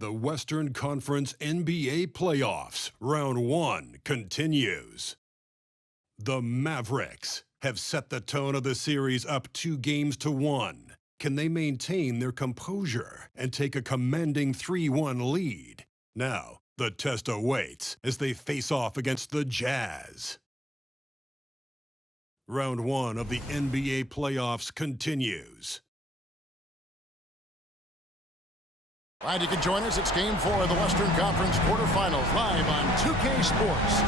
The Western Conference NBA Playoffs, Round 1 continues. The Mavericks have set the tone of the series up 2-1. Can they maintain their composure and take a commanding 3-1 lead? Now, the test awaits as they face off against the Jazz. Round 1 of the NBA Playoffs continues. Glad you can join us. It's Game 4 of the Western Conference quarterfinals live on 2K Sports.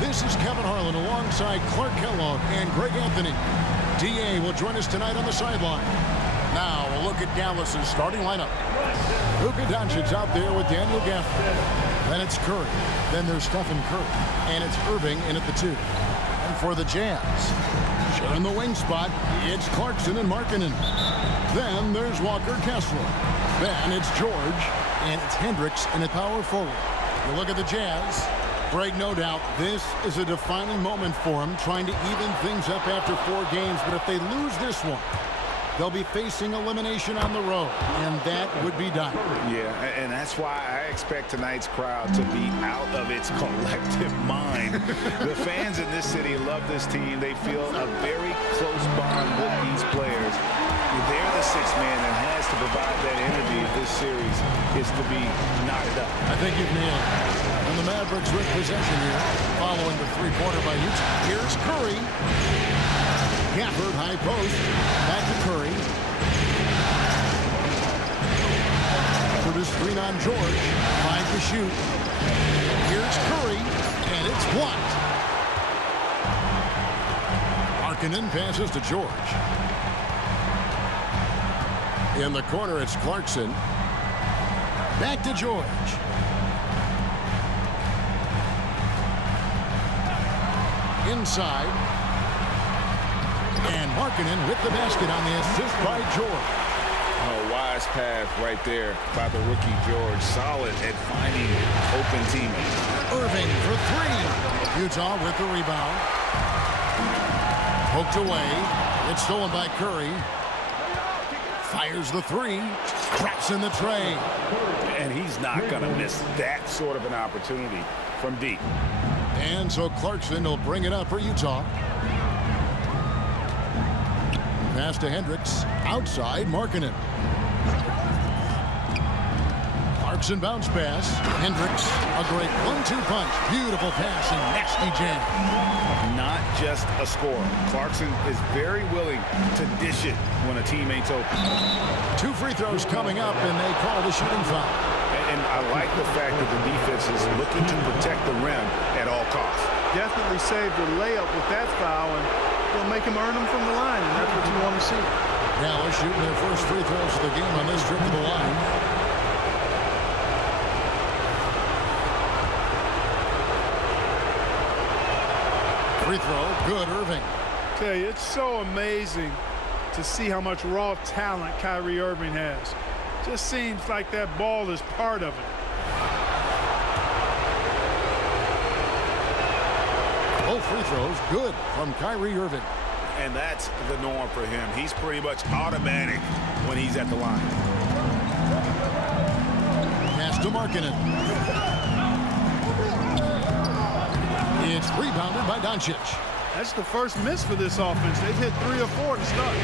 This is Kevin Harlan alongside Clark Kellogg and Greg Anthony. DA will join us tonight on the sideline. Now we'll look at Dallas's starting lineup. Luka Doncic's out there with Daniel Gafford. Then it's Curry. Then there's Stephen Curry. And it's Irving in at the 2. And for the Jazz, sharing the wing spot, it's Clarkson and Markkanen. Then there's Walker Kessler. Then it's George, and it's Hendricks in a power forward. You look at the Jazz. Greg, no doubt, this is a defining moment for them, trying to even things up after 4 games. But if they lose this one, they'll be facing elimination on the road, and that would be dire. Yeah, and that's why I expect tonight's crowd to be out of its collective mind. The fans in this city love this team. They feel a very close bond with these players. They're the sixth man that has to provide that energy if this series is to be knotted up. I think you've nailed it. And the Mavericks with possession here, following the three-pointer by Utah. Here's Curry. Gafford, high post. Back to Curry. For the screen on George. 5 to shoot. Here's Curry, and it's blocked. Markkanen passes to George. In the corner, it's Clarkson. Back to George. Inside. And Markkanen with the basket on the assist by George. A wise pass right there by the rookie George. Solid at finding open teammates. Irving for 3. Utah with the rebound. Poked away. It's stolen by Curry. Fires the 3. Drops in the tray. And he's not going to miss that sort of an opportunity from deep. And so Clarkson will bring it up for Utah. Pass to Hendricks. Outside, Markkanen. Clarkson bounce pass. Hendricks, a great 1-2 punch. Beautiful pass and nasty jam. Not just a scorer. Clarkson is very willing to dish it when a teammate's open. 2 free throws coming up, and they call the shooting foul. And I like the fact that the defense is looking to protect the rim at all costs. Definitely saved the layup with that foul, and they'll make him earn them from the line, and that's what you want to see. Dallas shooting their first free throws of the game on this trip to the line. Free throw, good, Irving. I tell you, it's so amazing to see how much raw talent Kyrie Irving has. Just seems like that ball is part of it. Both free throws, good from Kyrie Irving. And that's the norm for him. He's pretty much automatic when he's at the line. Pass to Markkanen. It's rebounded by Doncic. That's the first miss for this offense. They've hit 3 or 4 to start.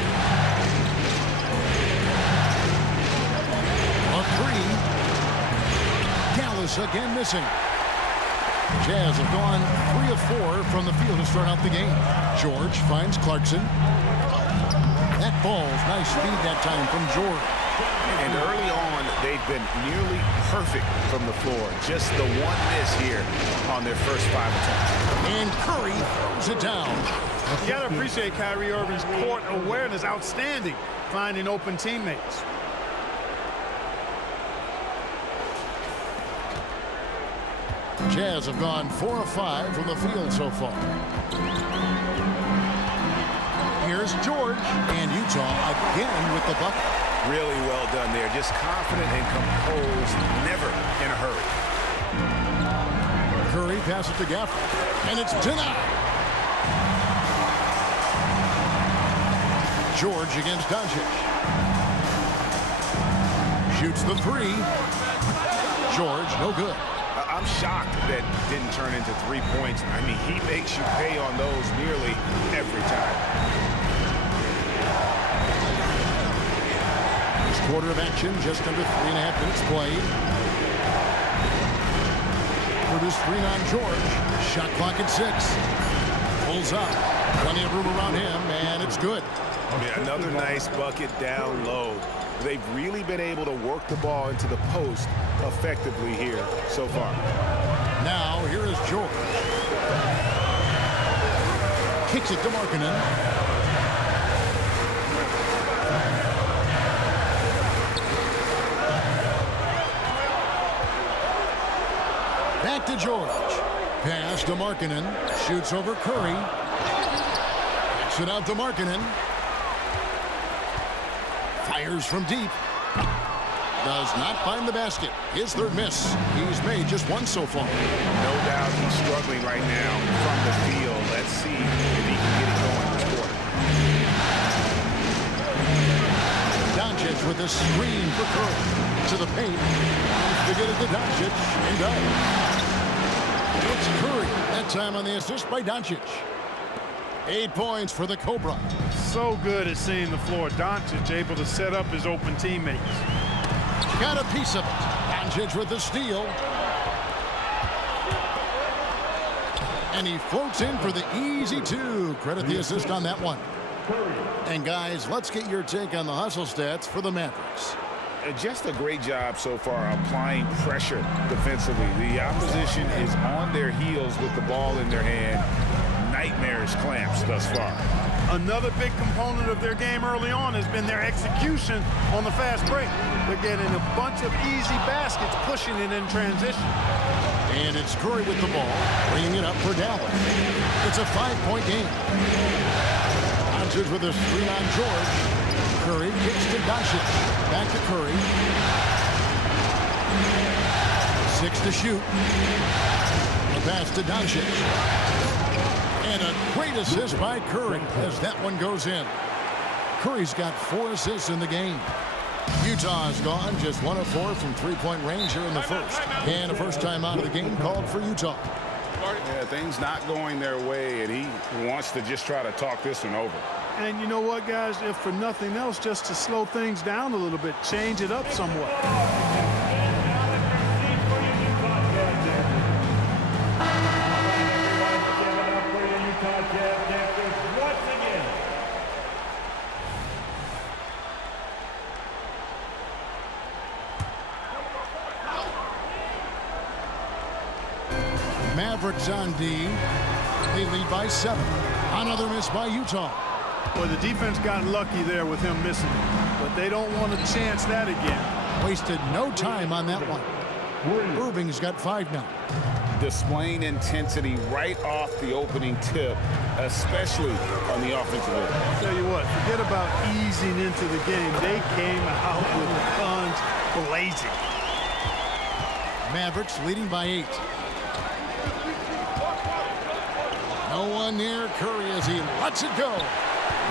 A 3. Dallas again missing. Jazz have gone 3 of 4 from the field to start out the game. George finds Clarkson. That ball's nice speed that time from George. And early on, they've been nearly perfect from the floor. Just the 1 miss here on their first 5 attempts. And Curry throws it down. You got to appreciate Kyrie Irving's court awareness. Outstanding, finding open teammates. Jazz have gone 4 of 5 from the field so far. Here's George, and Utah again with the bucket. Really well done there. Just confident and composed, never in a hurry. Curry passes to Gafford, and it's denied. George against Doncic. Shoots the 3. George, no good. I'm shocked that didn't turn into 3 points. I mean, he makes you pay on those nearly every time. First quarter of action, just under 3.5 minutes played. For this 3 on George. Shot clock at 6. Pulls up. Plenty of room around him, and it's good. Yeah, another nice bucket down low. They've really been able to work the ball into the post effectively here so far. Now, here is George. Kicks it to Markkanen. Back to George. Pass to Markkanen. Shoots over Curry. Kicks it out to Markkanen. Fires from deep. Does not find the basket. His third miss. He's made just one so far. No doubt he's struggling right now from the field. Let's see if he can get it going this quarter. Doncic with a screen for Curry. To the paint. To get it to Doncic. And does. It's Curry. That time on the assist by Doncic. 8 points for the Cobra. So good at seeing the floor. Doncic able to set up his open teammates. Got a piece of it. Doncic with the steal. And he floats in for the easy 2. Credit the assist on that one. And guys, let's get your take on the hustle stats for the Mavericks. Just a great job so far applying pressure defensively. The opposition is on their heels with the ball in their hand. Nightmarish clamps thus far. Another big component of their game early on has been their execution on the fast break. They're getting a bunch of easy baskets, pushing it in transition. And it's Curry with the ball, bringing it up for Dallas. It's a 5-point game. Doncic with a screen on George. Curry kicks to Doncic. Back to Curry. 6 to shoot. The pass to Doncic. And a great assist by Curry as that one goes in. Curry's got 4 assists in the game. Utah's gone just 1 of 4 from 3-point range here in the first. And a first time out of the game called for Utah. Yeah, things not going their way, and he wants to just try to talk this one over. And you know what, guys? If for nothing else, just to slow things down a little bit, change it up somewhat. Mavericks on D. They lead by 7. Another miss by Utah. Well, the defense got lucky there with him missing it, but they don't want to chance that again. Wasted no time on that one. Irving's got 5 now. Displaying intensity right off the opening tip, especially on the offensive end. I'll tell you what, forget about easing into the game. They came out with the guns blazing. Mavericks leading by 8. No one near Curry as he lets it go.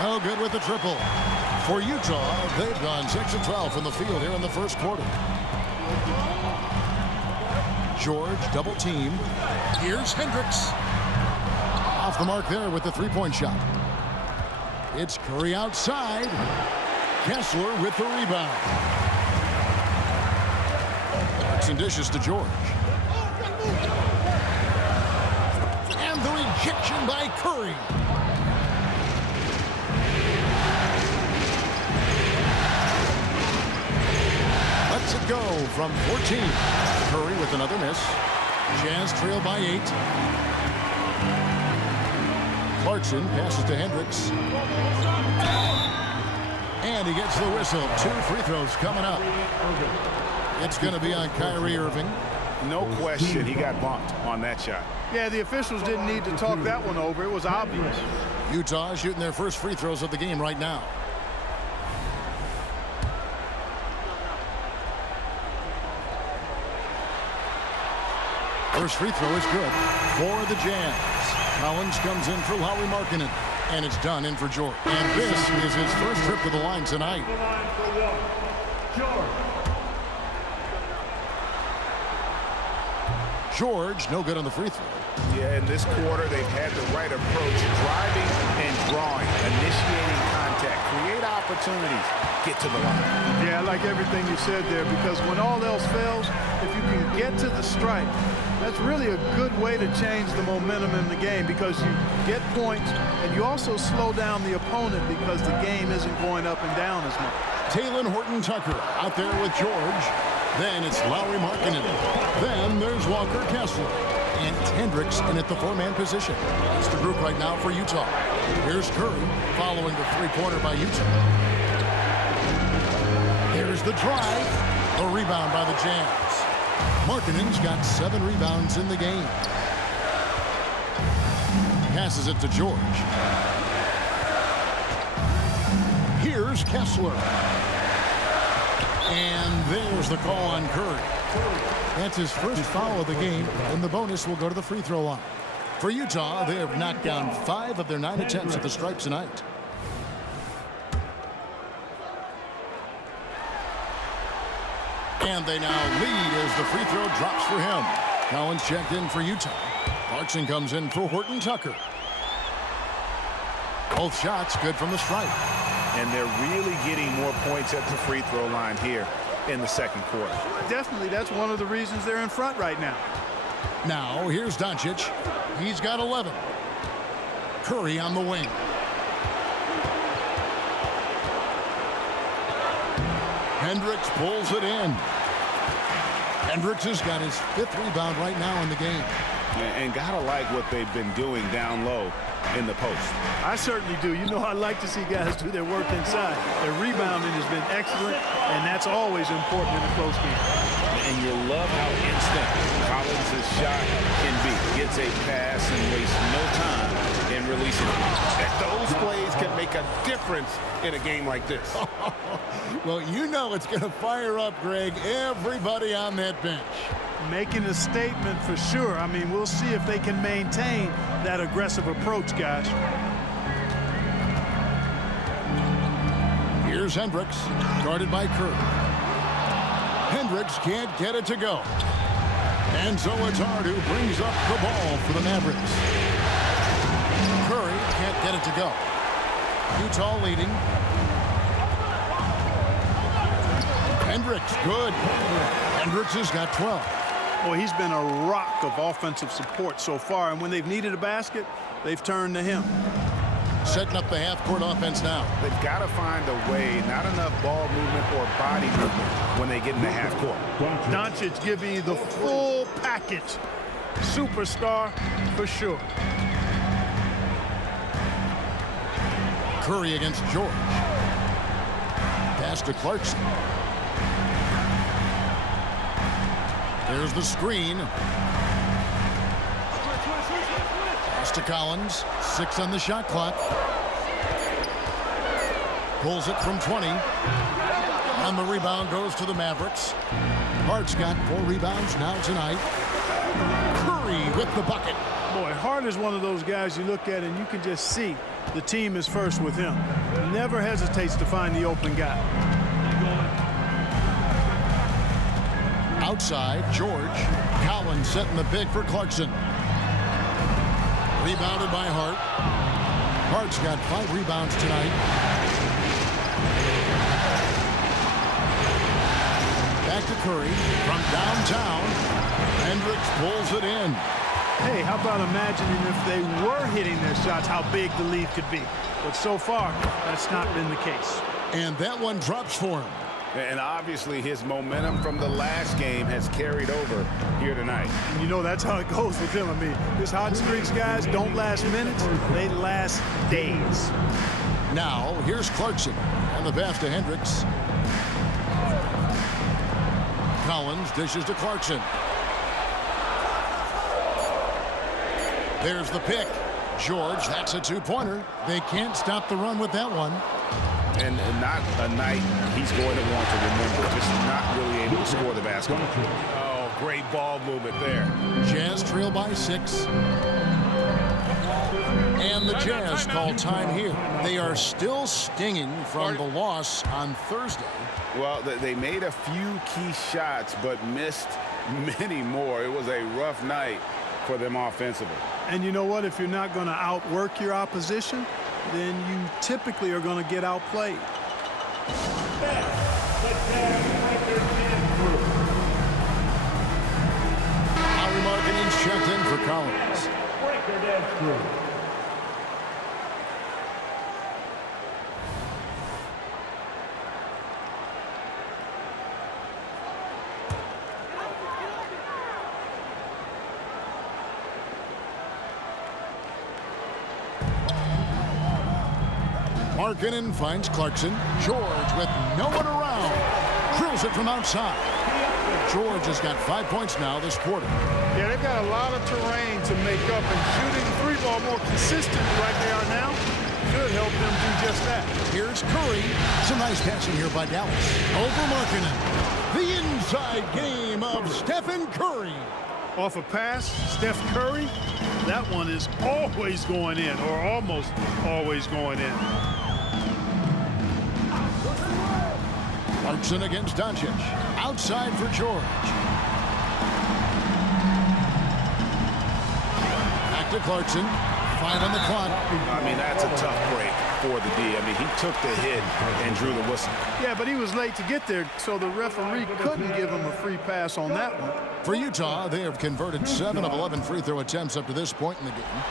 No good with the triple. For Utah, they've gone 6 of 12 from the field here in the first quarter. George double team. Here's Hendricks. Off the mark there with the 3-point shot. It's Curry outside. Kessler with the rebound. Some dishes to George. And the rejection by Curry. Lets it go from 14. Curry with another miss. Jazz trail by 8. Clarkson passes to Hendricks. And he gets the whistle. 2 free throws coming up. It's going to be on Kyrie Irving. No question, he got bumped on that shot. Yeah, the officials didn't need to talk that one over. It was obvious. Utah shooting their first free throws of the game right now. First free throw is good for the Jazz. Collins comes in for Lauri Markkanen. And it's done in for George. And this is his first trip to the line tonight. George, no good on the free throw. Yeah, in this quarter, they've had the right approach, driving and drawing, initiating contact, create opportunities, get to the line. Yeah, I like everything you said there, because when all else fails, if you can get to the stripe, that's really a good way to change the momentum in the game, because you get points and you also slow down the opponent because the game isn't going up and down as much. Taylor Horton-Tucker out there with George. Then it's Lowry Markkinen. Then there's Walker Kessler. And it's Hendricks in at the four-man position. It's the group right now for Utah. Here's Curry following the three-pointer by Utah. Here's the drive. The rebound by the Jazz. Markkinen's got 7 rebounds in the game. Passes it to George. Here's Kessler. And there's the call on Curry. That's his first foul of the game, and the bonus will go to the free throw line. For Utah, they have knocked down 5 of their 9 attempts at the stripe tonight. And they now lead as the free throw drops for him. Collins checked in for Utah. Clarkson comes in for Horton-Tucker. Both shots good from the stripe. And they're really getting more points at the free throw line here in the second quarter. Definitely, that's one of the reasons they're in front right now. Now, here's Doncic. He's got 11. Curry on the wing. Hendricks pulls it in. Hendricks has got his 5th rebound right now in the game. And gotta like what they've been doing down low in the post. I certainly do. You know, I like to see guys do their work inside. Their rebounding has been excellent, and that's always important in a close game. And you love how instant Collins' shot can be. Gets a pass and wastes no time in releasing it. Those plays can make a difference in a game like this. Well, you know it's going to fire up, Greg, everybody on that bench. Making a statement for sure. I mean, we'll see if they can maintain that aggressive approach, guys. Here's Hendricks, guarded by Curry. Hendricks can't get it to go. And so it's Hart who brings up the ball for the Mavericks. Curry can't get it to go. Utah leading. Hendricks, good. Hendricks has got 12. Boy, he's been a rock of offensive support so far, and when they've needed a basket, they've turned to him. Setting up the half-court offense now. They've got to find a way, not enough ball movement or body movement when they get in the half court. Doncic giving you the full package. Superstar for sure. Curry against George. Pass to Clarkson. There's the screen. Pass to Collins. 6 on the shot clock. Pulls it from 20. And the rebound goes to the Mavericks. Hart's got 4 rebounds now tonight. Curry with the bucket. Boy, Hart is one of those guys you look at and you can just see the team is first with him. Never hesitates to find the open guy. Outside, George. Collins setting the big for Clarkson. Rebounded by Hart. Hart's got 5 rebounds tonight. Back to Curry from downtown. Hendricks pulls it in. Hey, how about imagining if they were hitting their shots, how big the lead could be. But so far, that's not been the case. And that one drops for him. And obviously his momentum from the last game has carried over here tonight. And you know that's how it goes with him. I mean, his hot streaks, guys, don't last minutes. They last days. Now, here's Clarkson. And the pass to Hendricks. Collins dishes to Clarkson. There's the pick. George, that's a 2-pointer. They can't stop the run with that one. And not a night he's going to want to remember. Just not really able to score the basketball. Oh, great ball movement there. Jazz trail by 6. And the Jazz call time here. They are still stinging from the loss on Thursday. Well, they made a few key shots, but missed many more. It was a rough night for them offensively. And you know what? If you're not going to outwork your opposition, then you typically are going to get outplayed. Larry Markkanen's checked in for Collins. Markkanen finds Clarkson. George with no one around. Drills it from outside. George has got 5 points now this quarter. Yeah, they've got a lot of terrain to make up, and shooting the three ball more consistent like they are now should help them do just that. Here's Curry. Some nice passing here by Dallas. Over Markkanen. The inside game of Stephen Curry. Off a pass, Steph Curry, that one is always going in, or almost always going in. Clarkson against Doncic. Outside for George. Back to Clarkson. 5 on the clock. I mean, that's a tough break for the D. I mean, he took the hit and drew the whistle. Yeah, but he was late to get there, so the referee couldn't give him a free pass on that one. For Utah, they have converted 7 of 11 free throw attempts up to this point in the game.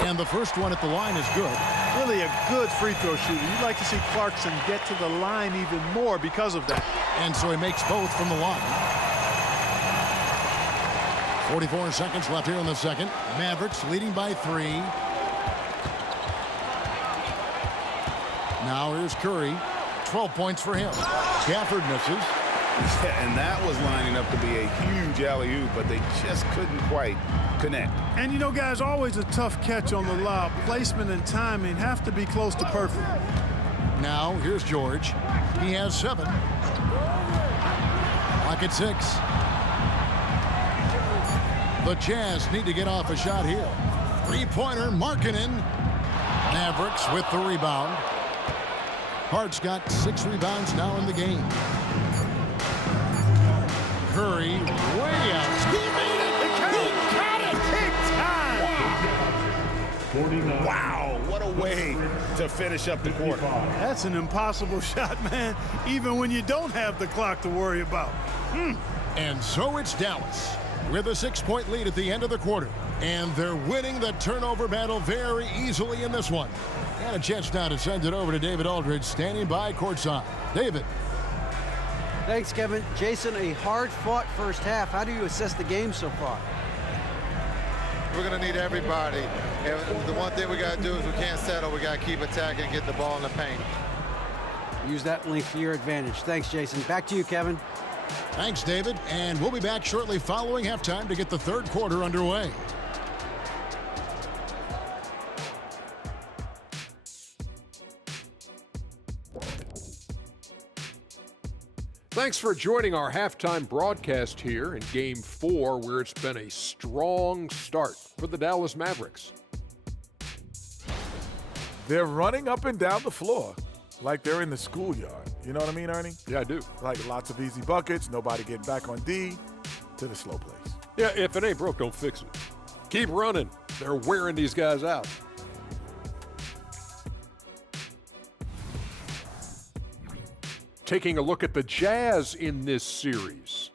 And the first one at the line is good. Really a good free throw shooter. You'd like to see Clarkson get to the line even more because of that. And so he makes both from the line. 44 seconds left here in the second. Mavericks leading by 3. Now here's Curry. 12 points for him. Gafford misses. And that was lining up to be a huge alley-oop, but they just couldn't quite connect. And you know, guys, always a tough catch on the lob. Placement and timing have to be close to perfect. Now here's George. He has 7. Clock at 6. The Jazz need to get off a shot here. Three-pointer, Markkanen. Mavericks with the rebound. Hart's got 6 rebounds now in the game. Curry way out. He made it. He got it. Big time. Wow, what a way to finish up the quarter. That's an impossible shot, man, even when you don't have the clock to worry about. And so it's Dallas with a 6-point lead at the end of the quarter. And they're winning the turnover battle very easily in this one. And a chance now to send it over to David Aldridge, standing by courtside. David. Thanks, Kevin. Jason, a hard-fought first half. How do you assess the game so far? We're going to need everybody. And the one thing we got to do is we can't settle. We got to keep attacking and get the ball in the paint. Use that length to your advantage. Thanks, Jason. Back to you, Kevin. Thanks, David. And we'll be back shortly following halftime to get the third quarter underway. Thanks for joining our halftime broadcast here in Game 4, where it's been a strong start for the Dallas Mavericks. They're running up and down the floor like they're in the schoolyard. You know what I mean, Ernie? Yeah, I do. Like lots of easy buckets, nobody getting back on D, to the slow plays. Yeah, if it ain't broke, don't fix it. Keep running. They're wearing these guys out. Taking a look at the Jazz in this series.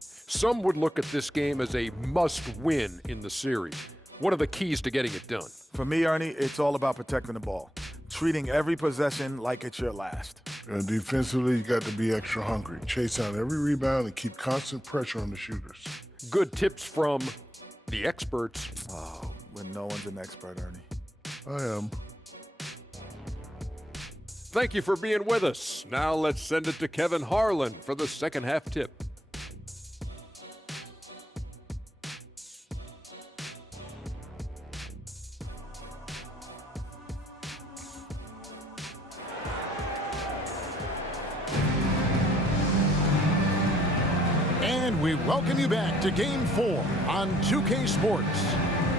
Some would look at this game as a must-win in the series. What are the keys to getting it done? For me, Ernie, it's all about protecting the ball. Treating every possession like it's your last. Defensively, you got to be extra hungry. Chase down every rebound and keep constant pressure on the shooters. Good tips from the experts. Oh, when no one's an expert, Ernie. I am. Thank you for being with us. Now let's send it to Kevin Harlan for the second half tip. And we welcome you back to Game 4 on 2K Sports.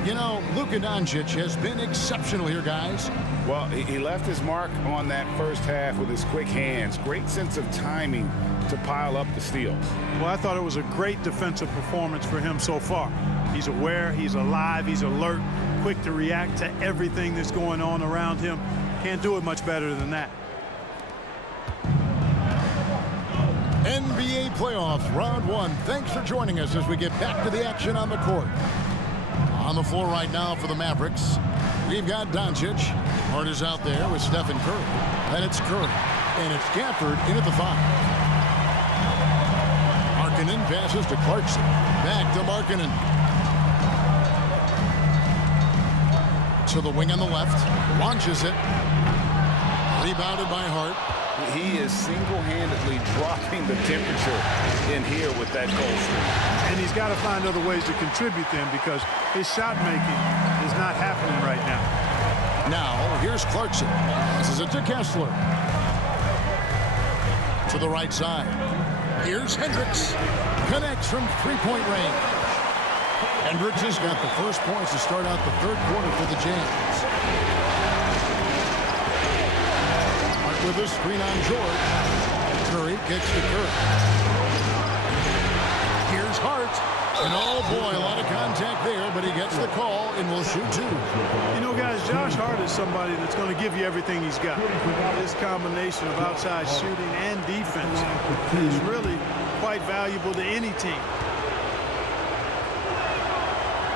You know, Luka Doncic has been exceptional here, guys. Well, he left his mark on that first half with his quick hands. Great sense of timing to pile up the steals. Well, I thought it was a great defensive performance for him so far. He's aware, he's alive, he's alert, quick to react to everything that's going on around him. Can't do it much better than that. NBA playoffs, round one. Thanks for joining us as we get back to the action on the court. On the floor right now for the Mavericks, we've got Doncic. Hart is out there with Stephen Curry. And it's Curry. And it's Gafford in at the 5. Markkanen passes to Clarkson. Back to Markkanen. To the wing on the left. Launches it. Rebounded by Hart. He is single-handedly dropping the temperature in here with that goal streak. And he's got to find other ways to contribute them because his shot making is not happening right now. Now, here's Clarkson. This is it to Kessler. To the right side. Here's Hendricks. Connects from three-point range. Hendricks has got the first points to start out the third quarter for the Jazz. With a screen on George. Curry kicks to Curry. Here's Hart. And oh boy, a lot of contact there, but he gets the call and will shoot 2. You know, guys, Josh Hart is somebody that's going to give you everything he's got. This combination of outside shooting and defense is really quite valuable to any team.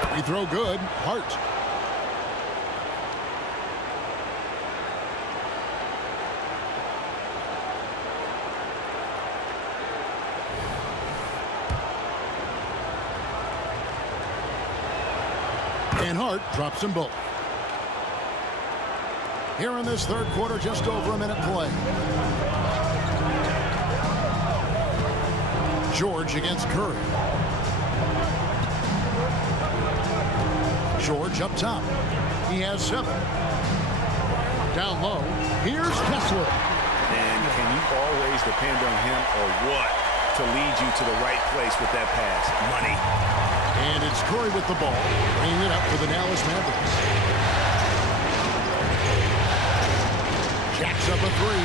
Free throw good. Hart. And Hart drops them both. Here in this third quarter, just over a minute play. George against Curry. George up top. He has 7. Down low. Here's Kessler. And can you always depend on him or what to lead you to the right place with that pass? Money. And it's Curry with the ball, bringing it up for the Dallas Mavericks. Jacks up a 3.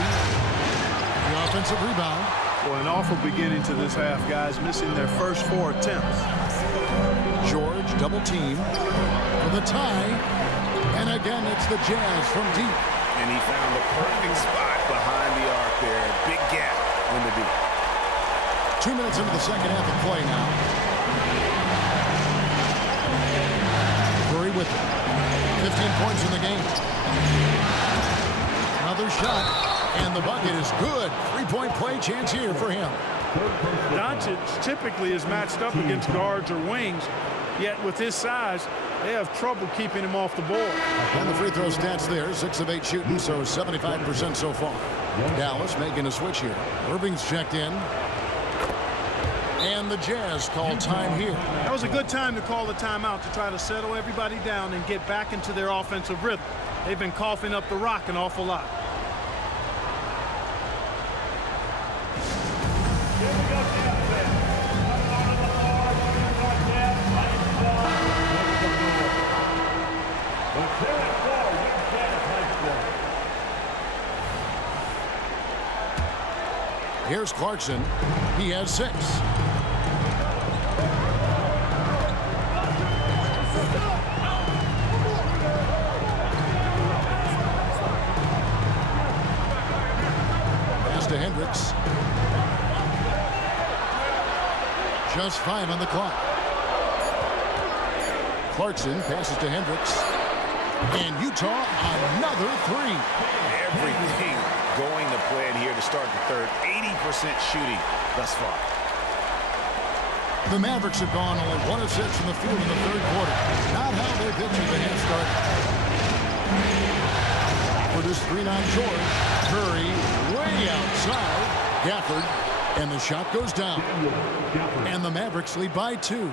The offensive rebound. Well, an awful beginning to this half, guys, missing their first 4 attempts. George double team for the tie. And again, it's the Jazz from deep. And he found the perfect spot behind the arc there. Big gap in the deep. 2 minutes into the second half of play now. Curry with it. 15 points in the game. Another shot, and the bucket is good. 3-point play chance here for him. Doncic typically is matched up against guards or wings, yet with his size, they have trouble keeping him off the board. And the free throw stats there, 6 of 8 shooting, so 75% so far. Dallas making a switch here. Irving's checked in. And the Jazz call time here. That was a good time to call the timeout to try to settle everybody down and get back into their offensive rhythm. They've been coughing up the rock an awful lot. Here's Clarkson. He has 6. Pass to Hendricks. Just 5 on the clock. Clarkson passes to Hendricks. And Utah, another 3. Everything going to plan here to start the third. 80% shooting thus far. The Mavericks have gone only 1 of 6 from the field in the third quarter. Not how they pitched the half start. For this 3-9 George. Curry way outside. Gafford. And the shot goes down. And the Mavericks lead by 2.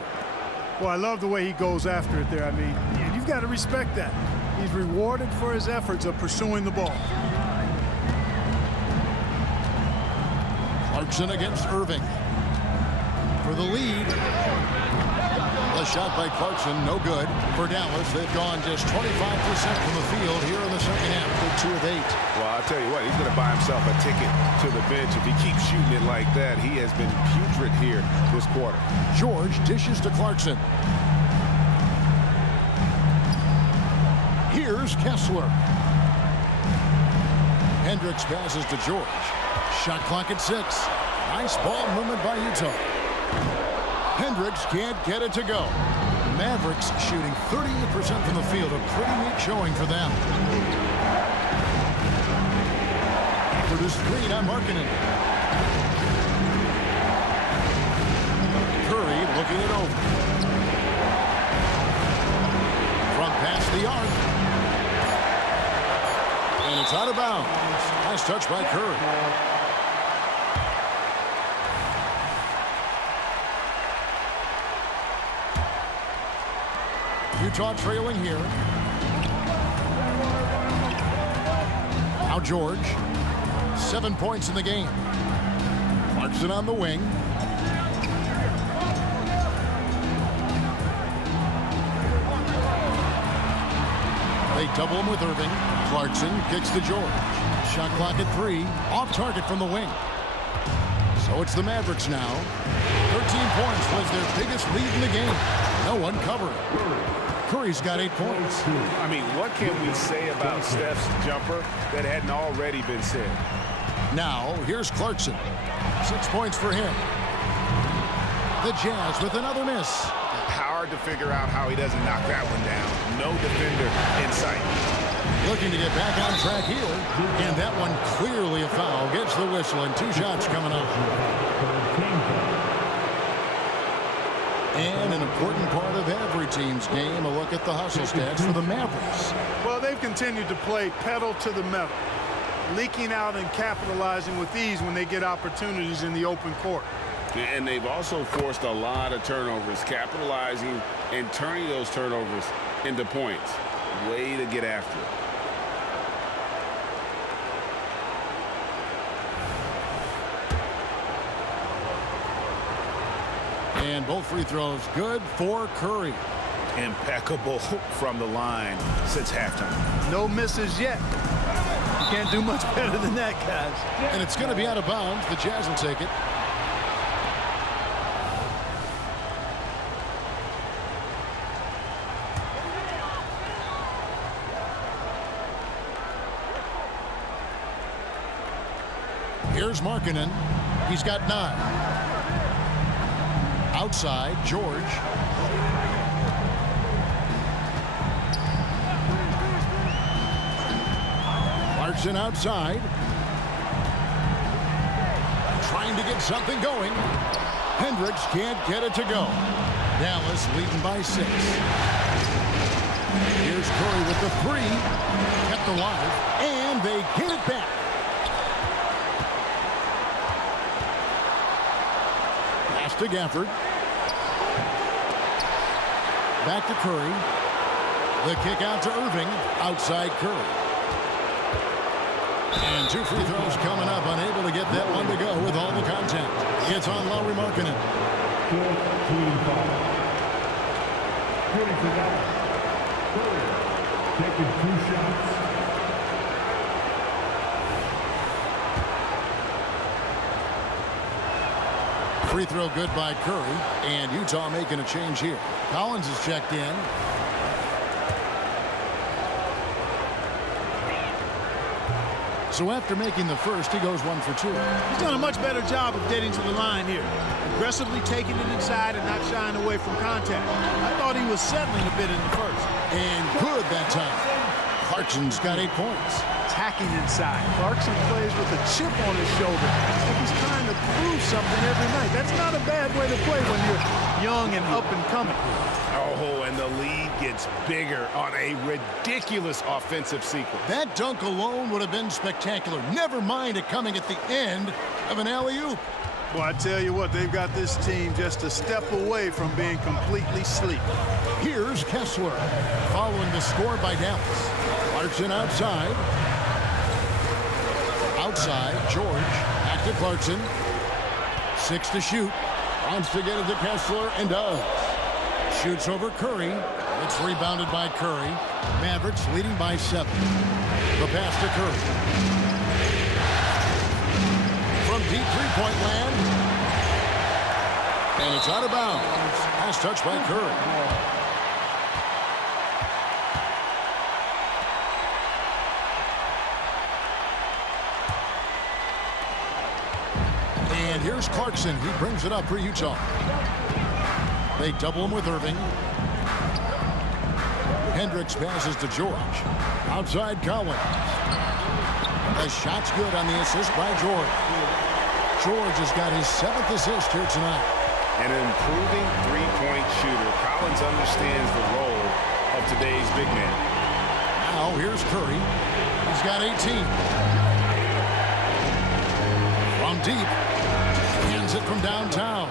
Well, I love the way he goes after it there. I mean, you've got to respect that. He's rewarded for his efforts of pursuing the ball. Clarkson against Irving. For the lead. The shot by Clarkson, no good. For Dallas, they've gone just 25% from the field here in the second half. They're 2 of 8. Well, I'll tell you what, he's going to buy himself a ticket to the bench if he keeps shooting it like that. He has been putrid here this quarter. George dishes to Clarkson. Here's Kessler. Hendricks passes to George. Shot clock at 6. Nice ball movement by Utah. Hendricks can't get it to go. Mavericks shooting 38% from the field. A pretty weak showing for them. For the screen on Markkanen. Curry looking it over. From past the arc. And it's out of bounds. Nice touch by Curry. Utah trailing here. Now George. 7 points in the game. Clarkson on the wing. They double him with Irving. Clarkson kicks to George. Shot clock at 3. Off target from the wing. So it's the Mavericks now. 13 points was their biggest lead in the game. No one covering. Curry's got 8 points. I mean, what can we say about Steph's jumper that hadn't already been said? Now, here's Clarkson. 6 points for him. The Jazz with another miss. Hard to figure out how he doesn't knock that one down. No defender in sight. Looking to get back on track here. And that one clearly a foul. Gets the whistle and 2 shots coming up. And an important part of every team's game, a look at the hustle stats for the Mavericks. Well, they've continued to play pedal to the metal, leaking out and capitalizing with ease when they get opportunities in the open court. And they've also forced a lot of turnovers, capitalizing and turning those turnovers into points. Way to get after it. And both free throws good for Curry. Impeccable from the line since halftime. No misses yet. You can't do much better than that, guys. And it's going to be out of bounds. The Jazz will take it. Here's Markkanen. He's got 9. Outside, George. Clarkson outside. Trying to get something going. Hendricks can't get it to go. Dallas leading by 6. Here's Curry with the 3. Kept alive. And they get it back. Pass to Gafford. Back to Curry. The kick out to Irving. Outside Curry. And 2 free throws coming up. Unable to get that one to go with all the contact. It's on Lauri Markkanen. 14 foul. Shooting for that. Curry taking 2 shots. Free throw good by Curry, and Utah making a change here. Collins is checked in. So after making the first, he goes 1 for 2. He's done a much better job of getting to the line here. Aggressively taking it inside and not shying away from contact. I thought he was settling a bit in the first. And good that time. Clarkson's got 8 points. Attacking inside. Clarkson plays with a chip on his shoulder. Like he's trying to prove something every night. That's not a bad way to play when you're young and up and coming. Oh, and the lead gets bigger on a ridiculous offensive sequence. That dunk alone would have been spectacular. Never mind it coming at the end of an alley-oop. Well, I tell you what, they've got this team just a step away from being completely sleepy. Here's Kessler following the score by Dallas. Clarkson outside. Outside, George. Back to Clarkson. 6 to shoot. Wants to get it to Kessler and does. Shoots over Curry. It's rebounded by Curry. Mavericks leading by 7. The pass to Curry. From deep three-point land. And it's out of bounds. Pass touched by Curry. And here's Clarkson. He brings it up for Utah. They double him with Irving. Hendricks passes to George. Outside Collins. The shot's good on the assist by George. George has got his 7th assist here tonight. An improving three-point shooter. Collins understands the role of today's big man. Now here's Curry. He's got 18. From deep. Hands it from downtown.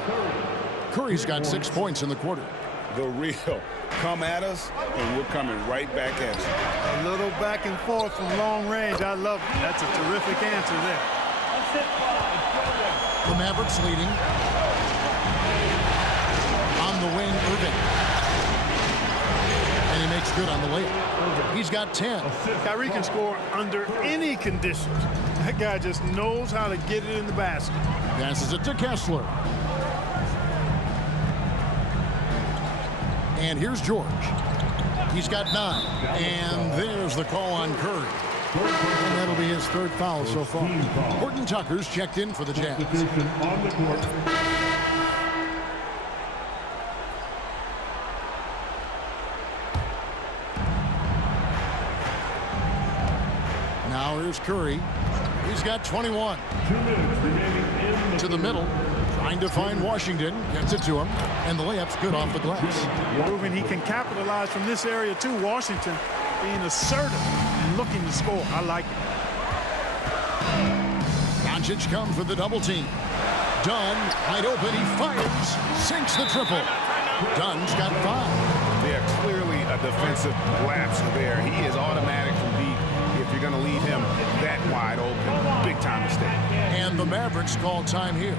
Curry's got 6 points in the quarter. The real. Come at us, and we're coming right back at you. A little back and forth from long range. I love it. That's a terrific answer there. The Mavericks leading. On the wing, Irving. And he makes good on the layup. He's got 10. Kyrie can score under any conditions. That guy just knows how to get it in the basket. Passes it to Kessler. And here's George. He's got 9. And there's the call on Curry. And that'll be his 3rd foul so far. Horton Tucker's checked in for the Jazz. On the court. Now here's Curry. He's got 21. 2 minutes remaining in To the middle. Trying to find Washington. Gets it to him. And the layup's good off the glass. Proving he can capitalize from this area too. Washington being assertive and looking to score. I like it. Doncic comes with the double team. Dunn, wide open, he fires, sinks the triple. Dunn's got 5. They are clearly a defensive lapse there. He is automatic from deep if you're going to leave him that wide open. Big time mistake. And the Mavericks call time here.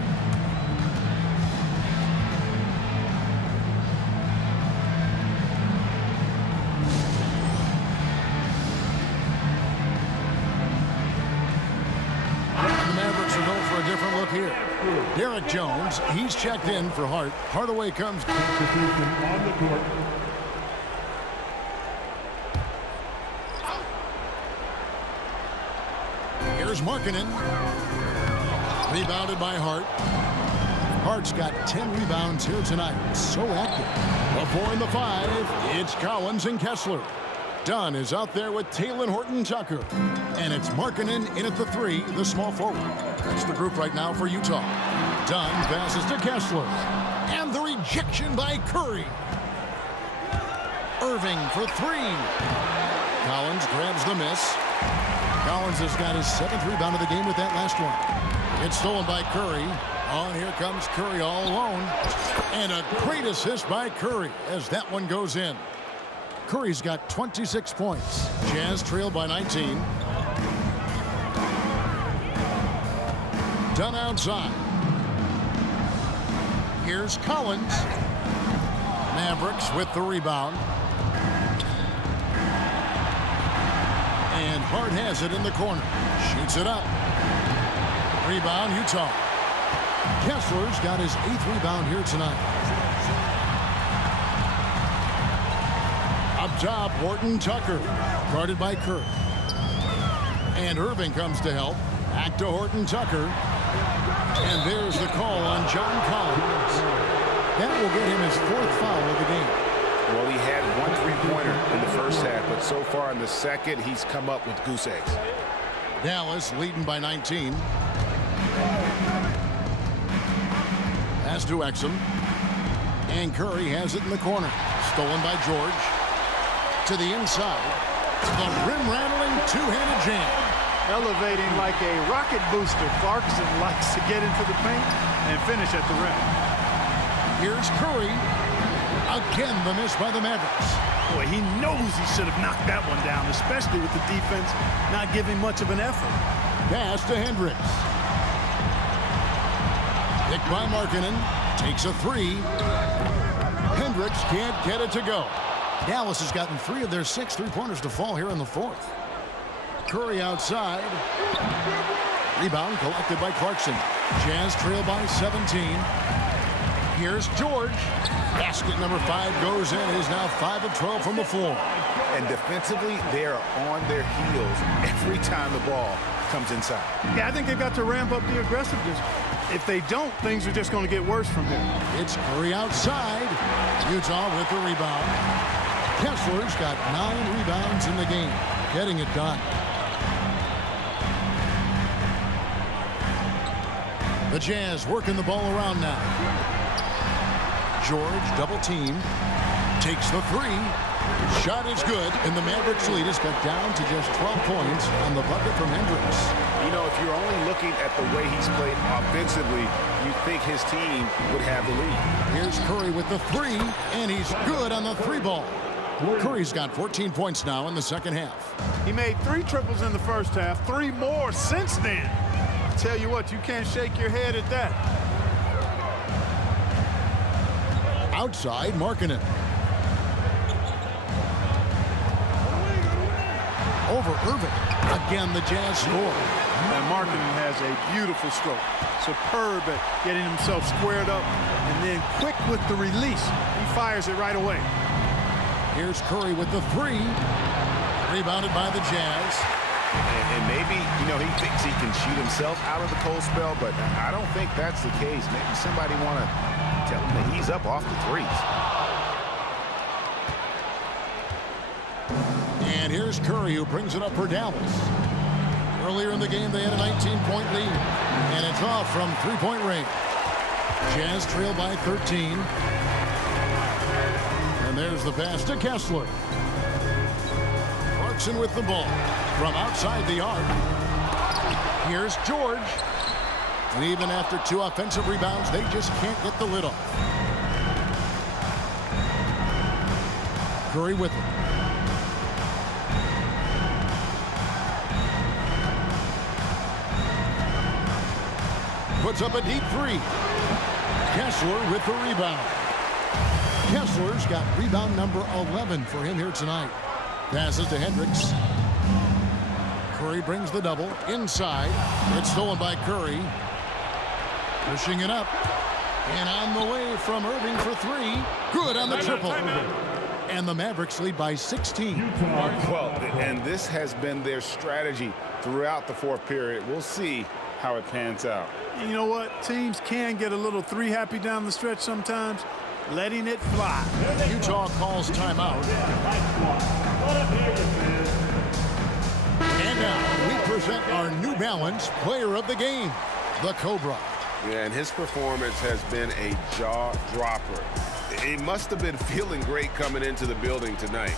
Different look here. Derek Jones, he's checked in for Hart. Hardaway comes. Substitution on the court. Here's Markkanen. Rebounded by Hart. Hart's got 10 rebounds here tonight. So active. The 4 and the 5. It's Collins and Kessler. Dunn is out there with Talen Horton-Tucker. And it's Markkanen in at the 3, the small forward. That's the group right now for Utah. Dunn passes to Kessler. And the rejection by Curry. Irving for 3. Collins grabs the miss. Collins has got his 7th rebound of the game with that last one. It's stolen by Curry. Oh, and here comes Curry all alone. And a great assist by Curry as that one goes in. Curry's got 26 points. Jazz trail by 19. Dunn outside. Here's Collins. Mavericks with the rebound. And Hart has it in the corner. Shoots it up. Rebound, Utah. Kessler's got his 8th rebound here tonight. Up top, Horton-Tucker. Guarded by Curry. And Irving comes to help. Back to Horton-Tucker. And there's the call on John Collins. That will get him his 4th foul of the game. Well, he had 1 3-pointer in the first half, but so far in the second, he's come up with goose eggs. Dallas leading by 19. Pass to Exum. And Curry has it in the corner. Stolen by George. To the inside. The rim-rattling two-handed jam. Elevating like a rocket booster. Clarkson likes to get into the paint and finish at the rim. Here's Curry. Again, the miss by the Mavericks. Boy, he knows he should have knocked that one down, especially with the defense not giving much of an effort. Pass to Hendricks. Picked by Markkanen. Takes a 3. Hendricks can't get it to go. Dallas has gotten 3 of their 6 3-pointers to fall here in the 4th. Curry outside. Rebound collected by Clarkson. Jazz trail by 17. Here's George. Basket number 5 goes in. It is now 5 of 12 from the floor. And defensively, they are on their heels every time the ball comes inside. Yeah, I think they've got to ramp up the aggressiveness. If they don't, things are just going to get worse from here. It's Curry outside. Utah with the rebound. Kessler's got 9 rebounds in the game, getting it done. The Jazz working the ball around now. George double teamed. Takes the 3. Shot is good, and the Mavericks lead is cut down to just 12 points on the bucket from Hendricks. You know, if you're only looking at the way he's played offensively, you think his team would have the lead. Here's Curry with the 3, and he's good on the 3 ball. Curry's got 14 points now in the second half. He made 3 triples in the first half, 3 more since then. I tell you what, you can't shake your head at that. Outside, Markkanen. Over Irving. Again, the Jazz score. And Markkanen has a beautiful stroke. Superb at getting himself squared up and then quick with the release. He fires it right away. Here's Curry with the 3. Rebounded by the Jazz. And maybe, you know, he thinks he can shoot himself out of the cold spell, but I don't think that's the case. Maybe somebody want to tell him that he's up off the 3s. And here's Curry, who brings it up for Dallas. Earlier in the game, they had a 19-point lead, and it's off from 3-point range. Jazz trail by 13. And there's the pass to Kessler. Clarkson with the ball from outside the arc. Here's George. And even after 2 offensive rebounds, they just can't get the lid off. Curry with it. Puts up a deep 3. Kessler with the rebound. Kessler's got rebound number 11 for him here tonight. Passes to Hendricks. Curry brings the double inside. It's stolen by Curry. Pushing it up. And on the way from Irving for 3. Good on the triple. And the Mavericks lead by 16. Well, and this has been their strategy throughout the 4th period. We'll see how it pans out. You know what? Teams can get a little 3 happy down the stretch sometimes. Letting it fly. Utah calls timeout. And now we present our New Balance player of the game, the Cobra. Yeah, and his performance has been a jaw-dropper. He must have been feeling great coming into the building tonight,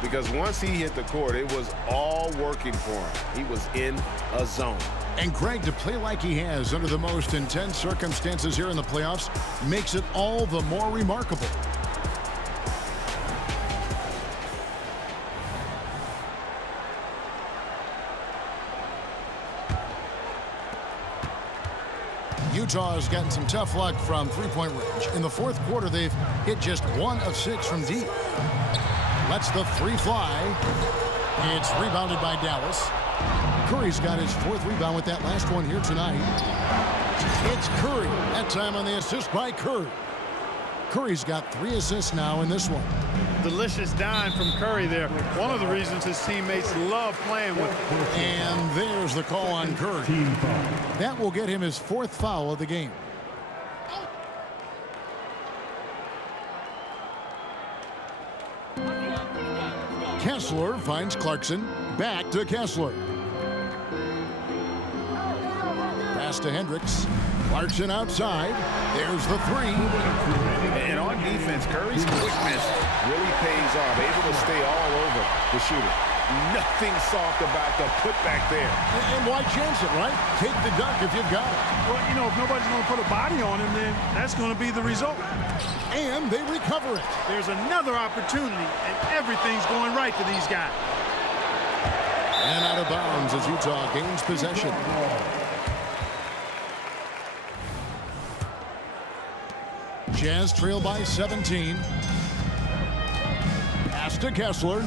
because once he hit the court, it was all working for him. He was in a zone. And Greg, to play like he has under the most intense circumstances here in the playoffs makes it all the more remarkable. Utah has gotten some tough luck from 3-point range. In the 4th quarter, they've hit just 1 of 6 from deep. Lets the 3 fly. It's rebounded by Dallas. Curry's got his 4th rebound with that last one here tonight. It's Curry. That time on the assist by Curry. Curry's got 3 assists now in this one. Delicious dime from Curry there. One of the reasons his teammates love playing with him. And there's the call on Curry. That will get him his 4th foul of the game. Kessler finds Clarkson. Back to Kessler. Pass to Hendricks. Clarkson outside. There's the 3. And on defense, Curry's quickness really pays off. Able to stay all over the shooter. Nothing soft about the putback there. And why chance it, right? Take the dunk if you've got it. Well, you know, if nobody's going to put a body on him, then that's going to be the result. And they recover it. There's another opportunity, and everything's going right for these guys. And out of bounds as Utah gains possession. Jazz trail by 17. Pass to Kessler.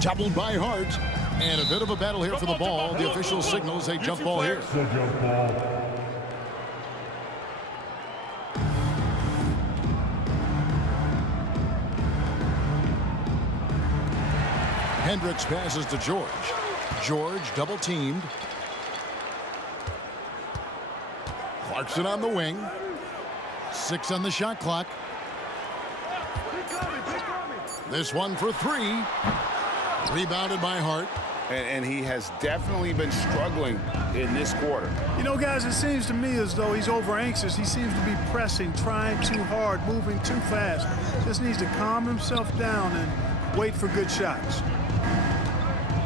Doubled by Hart. And a bit of a battle here for the ball. The official signals a jump ball here. The jump ball. Hendricks passes to George. George double teamed. Clarkson on the wing. 6 on the shot clock. This one for 3. Rebounded by Hart. And he has definitely been struggling in this quarter. You know, guys, it seems to me as though he's over anxious. He seems to be pressing, trying too hard, moving too fast. Just needs to calm himself down and wait for good shots.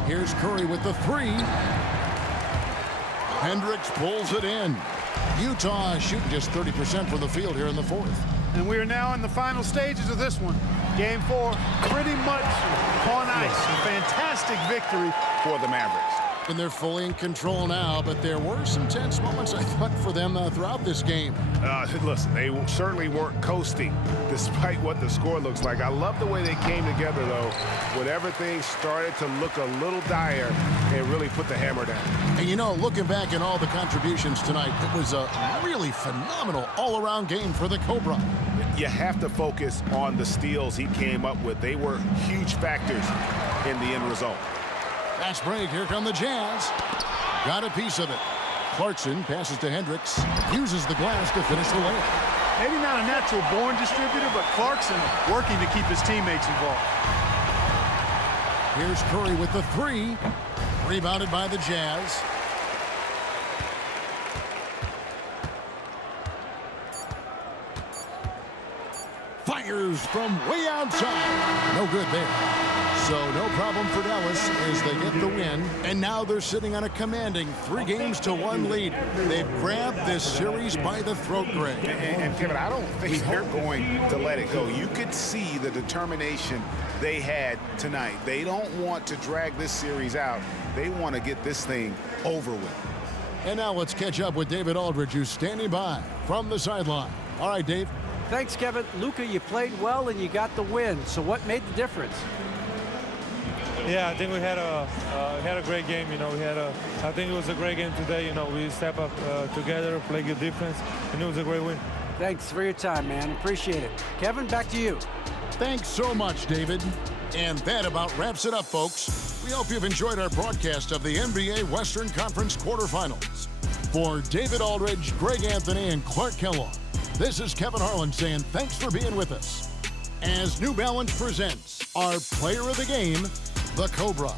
Here's Curry with the 3. Hendricks pulls it in. Utah shooting just 30% from the field here in the 4th. And we are now in the final stages of this one. Game 4, pretty much on ice. A fantastic victory For the Mavericks. And they're fully in control now, but there were some tense moments, I thought, for them throughout this game. Listen, they certainly weren't coasting despite what the score looks like. I love the way they came together, though. When everything started to look a little dire, they really put the hammer down. And, you know, looking back at all the contributions tonight, it was a really phenomenal all-around game for the Cobra. You have to focus on the steals he came up with. They were huge factors in the end result. Fast break. Here come the Jazz. Got a piece of it. Clarkson passes to Hendricks. Uses the glass to finish the layup. Maybe not a natural born distributor, but Clarkson working to keep his teammates involved. Here's Curry with the 3. Rebounded by the Jazz. Fires from way outside. No good there. So no problem for Dallas as they get the win. And now they're sitting on a commanding 3-1 lead. They've grabbed this series by the throat, Greg. And Kevin, I don't think they're going to let it go. You could see the determination they had tonight. They don't want to drag this series out. They want to get this thing over with. And now let's catch up with David Aldridge, who's standing by from the sideline. All right, Dave. Thanks, Kevin. Luka, you played well and you got the win. So what made the difference? Yeah, I think we had a great game. You know, I think it was a great game today. You know, we step up together, play good defense, and it was a great win. Thanks for your time, man. Appreciate it. Kevin, back to you. Thanks so much, David. And that about wraps it up, folks. We hope you've enjoyed our broadcast of the NBA Western Conference quarterfinals. For David Aldridge, Greg Anthony, and Clark Kellogg, this is Kevin Harlan saying thanks for being with us as New Balance presents our player of the game, the Cobra.